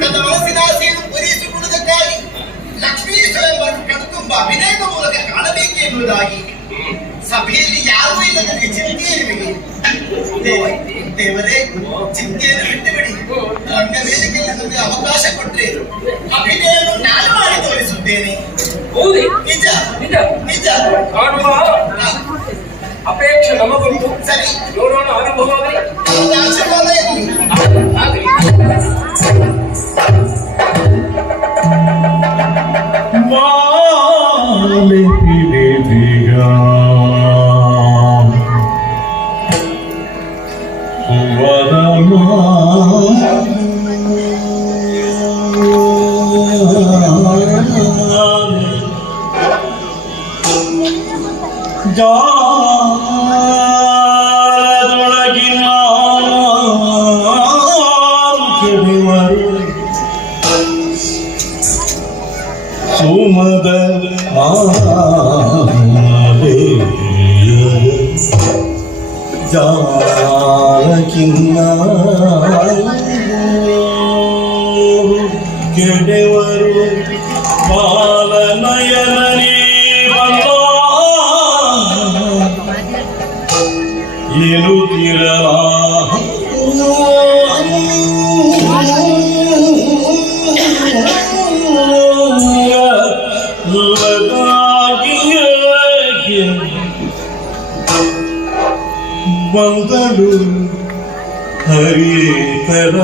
ನನ್ನ ಮನಸ್ಸಿನ ಆಸೆಯನ್ನು ಪೂರೈಸಿಕೊಳ್ಳುವುದಕ್ಕಾಗಿ ಲಕ್ಷ್ಮೀ ಸ್ವಯಂವರ ಕಣ್ತುಂಬ ಅಭಿನಯ ಮೂಲಕ ಕಾಣಬೇಕು ಎನ್ನುವುದಾಗಿ ಸಭೆಯಲ್ಲಿ ಯಾರೂ ಇಲ್ಲದಂತೆ ಚಿಂತೆಯೇ ನಿಮಗೆ. ದೇವರೇ, ಚಿಂತೆಯನ್ನು ಬಿಟ್ಟುಬಿಡಿ. ರಂಗ ವೇದಿಕೆಯಲ್ಲಿ ನಮಗೆ ಅವಕಾಶ ಕೊಟ್ಟರೆ ಅಭಿನಯವನ್ನು ನಾನು ಮಾಡಿ ತೋರಿಸುತ್ತೇನೆ. ನಿಜ ನಿಜ ನಿಜ ಅಪೇಕ್ಷೆ ನಮಗುಂಟು. ಸರಿ, ನೋಡೋಣ ಅನುಭವ. ಆಶೀರ್ವಾದ ಇರಲಿ. ಜಾರದೊಳಗಿನ ಕೆಡುವರು ಸುಮದ ಜಾರಕಿನ್ನ ಕೆಡೆವರು ಬಾಲನಯನನೇ ಏನು ತಿರಲ ಬಂದಳು ಹರಿತರ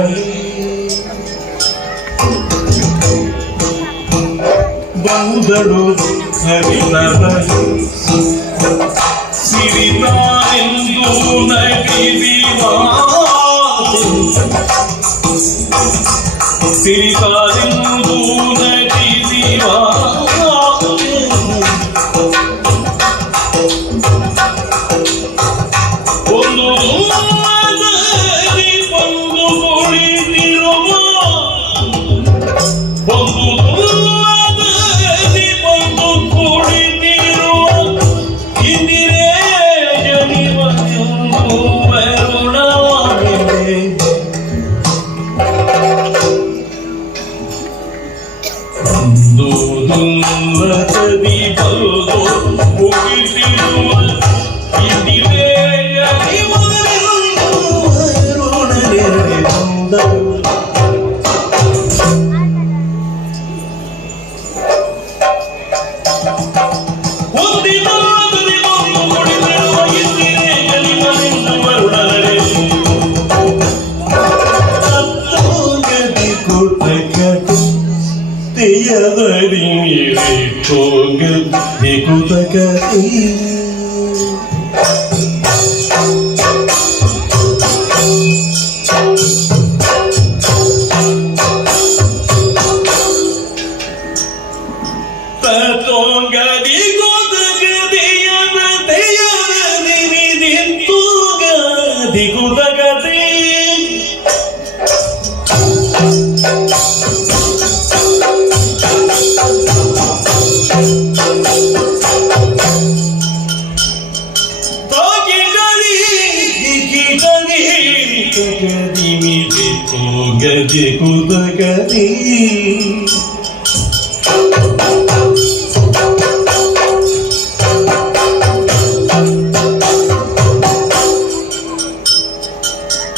ಬಂದಳು ಹರಿತರ ಸಿರಿತಾನೆಂದು ನಗಿದಿವಾ ಸಿರಿತಾನೆಂದು ನಗಿದಿವಾ ಒಂದು ದೂರದಲ್ಲಿ ಬಂದು ಕುಳಿತಿರುವ ಒಂದು ದೂರದಲ್ಲಿ ಬಂದು ಕುಳಿತಿರುವ ಇಂದಿರೇ ಜನಿವನೆಂದು ವರುಣವಾಗಿದೆ. ಒಂದು ದುಂಬದಿ ಬರುವುದು ಮುಗಿಸಿರುವ ಇಂದಿರೇ ಗದಿ ಕುದಗದಿ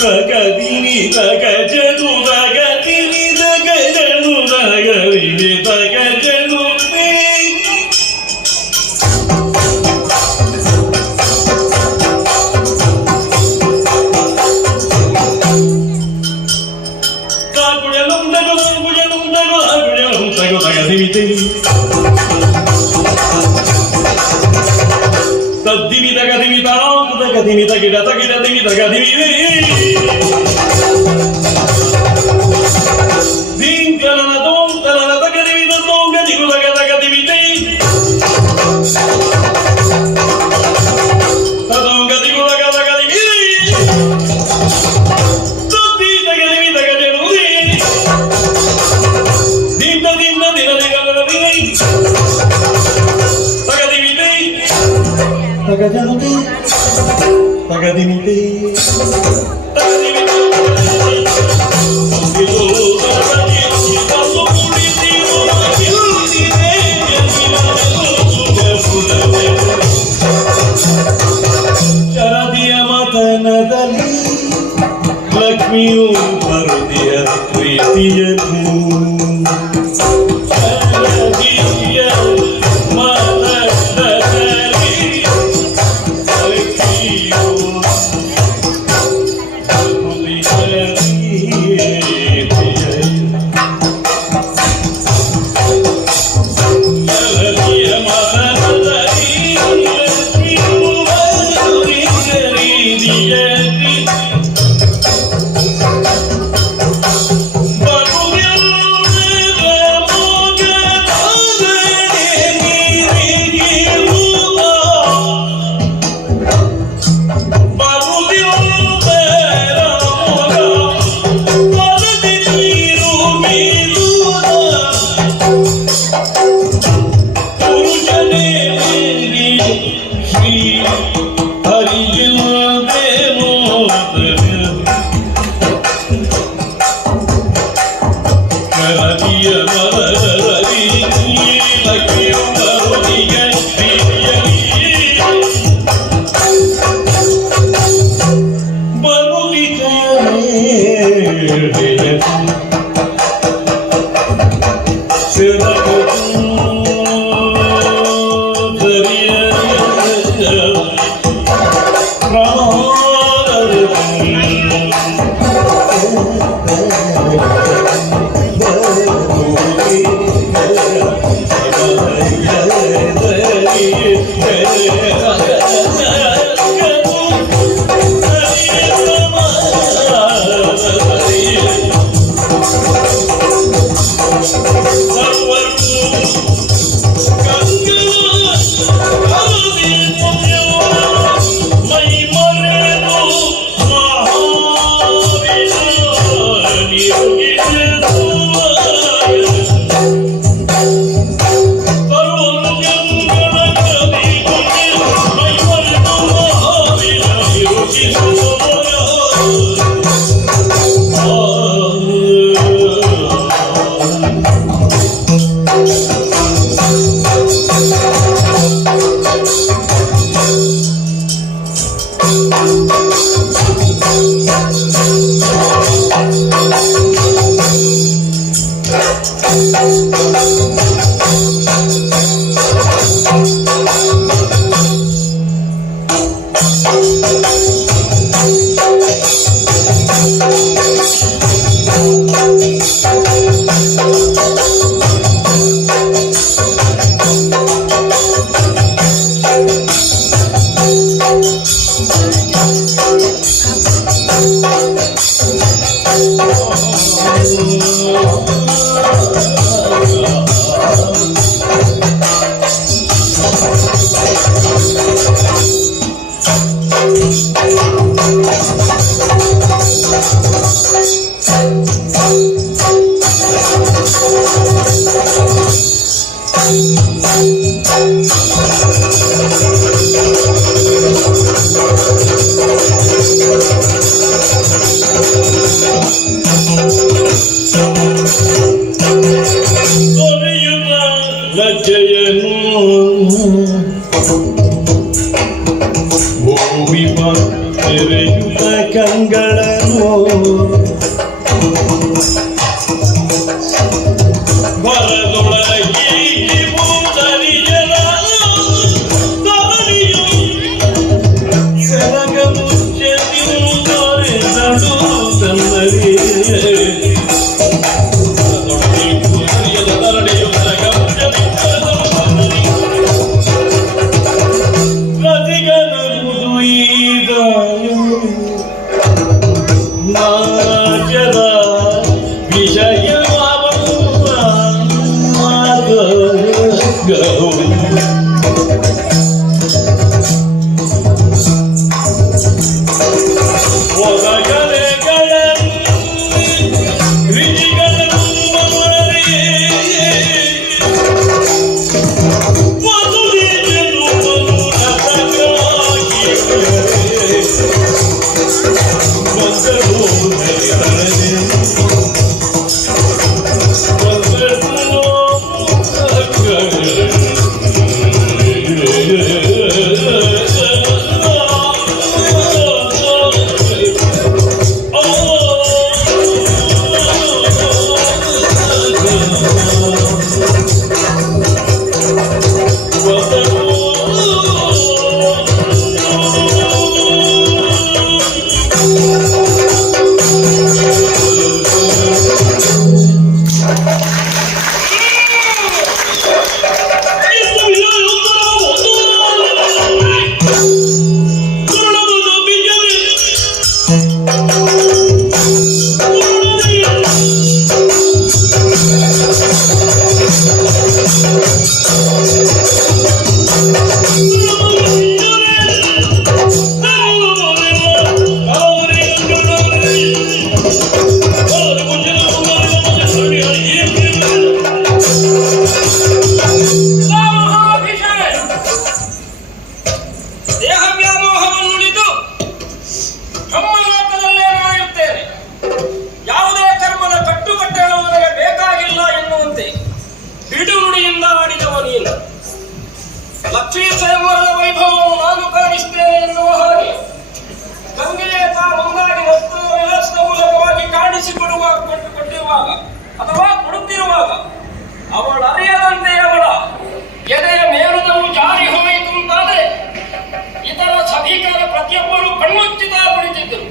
ತಗದಿನಿ ತಗಜನು ತಗದಿನಿ ತಗಜನು ತಗದಿನಿ ತಗಜನು ತದ್ದಿಮಿ ತಗದಿಮಿ ತಗದಿಮಿ ತಗಿಡ ತಗಿಡ ದಿಮಿ ತಗದಿಮಿ ದೀಂಕಲನ ದೋಂಕಲನ ತಗದಿಮಿ ದೋಂಗ ದಿಗು ತಗ ತಗದಿಮಿ ತದೋಂಗ ದಿಗು ತಗ ತಗದಿಮಿ ತದ್ದಿ ತಗದಿಮಿ ತಗಜನು ದಿಂದ ದಿಂದ ದಿನ ದಿಗಲ ದಿನ ತಗದಿಮಿ Good. ಲಕ್ಷ್ಮೀ ಸ್ವಯಂವರದ ವೈಭವವನ್ನು ನಾನು ಕಾಣಿಸ್ತೇನೆ ಎನ್ನುವ ಹಾಗೆ ಗಂಗೆಯೇ ಮುಂದಾಗಿ ವಸ್ತು ವಿಲಾಸದ ಮೂಲಕವಾಗಿ ಕೊಟ್ಟಿರುವಾಗ ಅಥವಾ ಕೊಡುತ್ತಿರುವಾಗ ಅವಳು ಅರಿಯದಂತೆ ಅವಳ ಎದೆಯ ಮೇರುದವು ಜಾರಿ ಹೋಯಿತು ಅಂತಾದರೆ ಇತರ ಸಭಿಕರ ಪ್ರತಿಯೊಬ್ಬರು ಕಣ್ಮುಚ್ಚಿತ ಕುಳಿತಿದ್ದರು.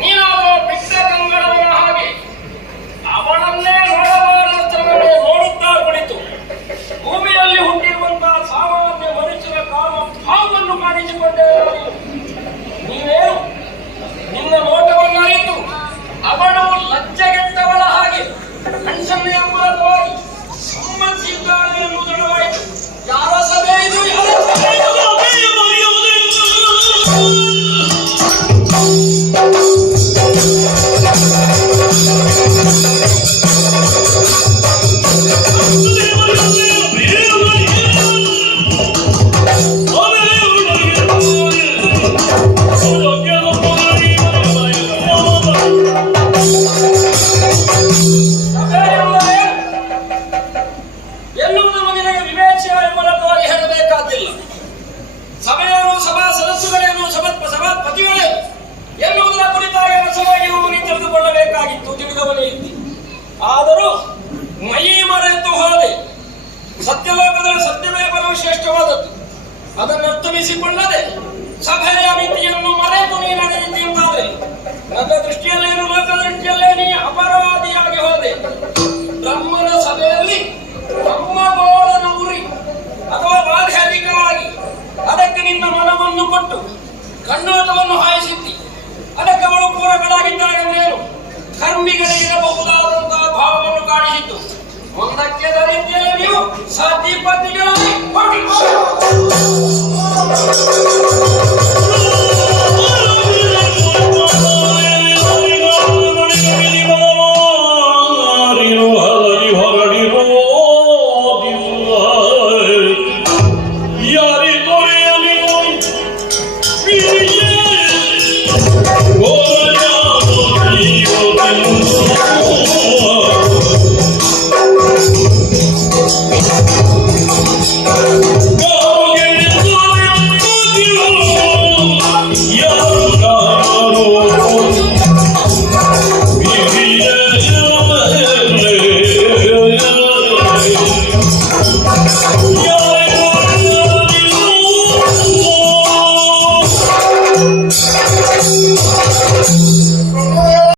ನೀನಾದರೂ ಬಿಟ್ಟ ಕಂಗಳವನ ಹಾಗೆ ಅವಳನ್ನೇ ನೋಡಬಾರದಷ್ಟರವನ್ನೇ ನೋಡುತ್ತಾ ಕುಳಿತು ಭೂಮಿಯಲ್ಲಿ ಹುಟ್ಟಿರುವಂತಹ ಸಾಮಾನ್ಯ ಮನುಷ್ಯರ ಕಾಮ ಭಾವವನ್ನು ಕಾಣಿಸಿಕೊಂಡೇ ನೀವೇನು ನಿನ್ನ ನೋಟವನ್ನು ಅರಿತು ಅವಳು ಲಜ್ಜೆಗೆಟ್ಟವಳ ಹಾಗೆ ಕಣ್ಸನ್ನೆಯ ಮೂಲಕವಾಗಿ ಸಮ್ಮತಿಸಿದ್ದಾಳೆ ಎನ್ನುವುದು ದೃಢವಾಯಿತು. ಯಾರ ಸಭೆ ಇದು? ಯಾರ ಸಭೆ ಇದು? ಎನ್ನುವುದನ್ನು ನಿನಗೆ ವಿವೇಚನೆಯ ಮೂಲಕವಾಗಿ ಹೇಳಬೇಕಾಗಿಲ್ಲ. ಸಭೆಯರು, ಸಭಾ ಸದಸ್ಯಗಳೇನು, ಸಭಾಪತಿಗಳೇನು ಎನ್ನುವುದರ ಕುರಿತಾಗಿ ರಸವಾಗಿ ನೀನು ತಿಳಿದುಕೊಳ್ಳಬೇಕಾಗಿತ್ತು, ತಿಳಿದವನೇ ಇದ್ದಿ. ಆದರೂ ಮೈ ಮರೆತು ಹೋದೆ. ಸತ್ಯಲೋಕದಲ್ಲಿ ಸತ್ಯವೇ ಬರಲು ಶ್ರೇಷ್ಠವಾದದ್ದು. ಅದನ್ನು ಅರ್ಥವಿಸಿಕೊಳ್ಳದೆ ಸಭೆಯ ಮಿತಿಯನ್ನು ಮರೆತು ನೀ ನಡೆದಿದ್ದಿ ಅಂತಾದರೆ ನನ್ನ ದೃಷ್ಟಿಯಲ್ಲೇನು, ಲೋಕ ದೃಷ್ಟಿಯಲ್ಲೇ ನೀ ಅಪರಾಧಿಯಾಗಿ ಹೋದೆ. ಬ್ರಹ್ಮನ ಸಭೆಯಲ್ಲಿ ಬ್ರಹ್ಮಗೋಳನ ಉರಿ ಅಥವಾ ಬಾಧೆ ಅಧಿಕವಾಗಿ ಅದಕ್ಕೆ ನಿನ್ನ ಮನವನ್ನು ಕೊಟ್ಟು ಕಣ್ಣೋಟವನ್ನು ಹಾಯಿಸಿದ್ದಿ. ಅದಕ್ಕೆ ಅವಳು ಪೂರಕಳಾಗಿದ್ದಾಗಲೇನು ಕರ್ಮಿಗಳಿಗಿರಬಹುದಾದಂತಹ ಭಾವವನ್ನು ಕಾಣಿಸಿದ್ದು. ಮುಂದಕ್ಕೆ ದರಿದ್ರಲ್ಲಿ ನೀವು ಸತಿಪತಿಗಳ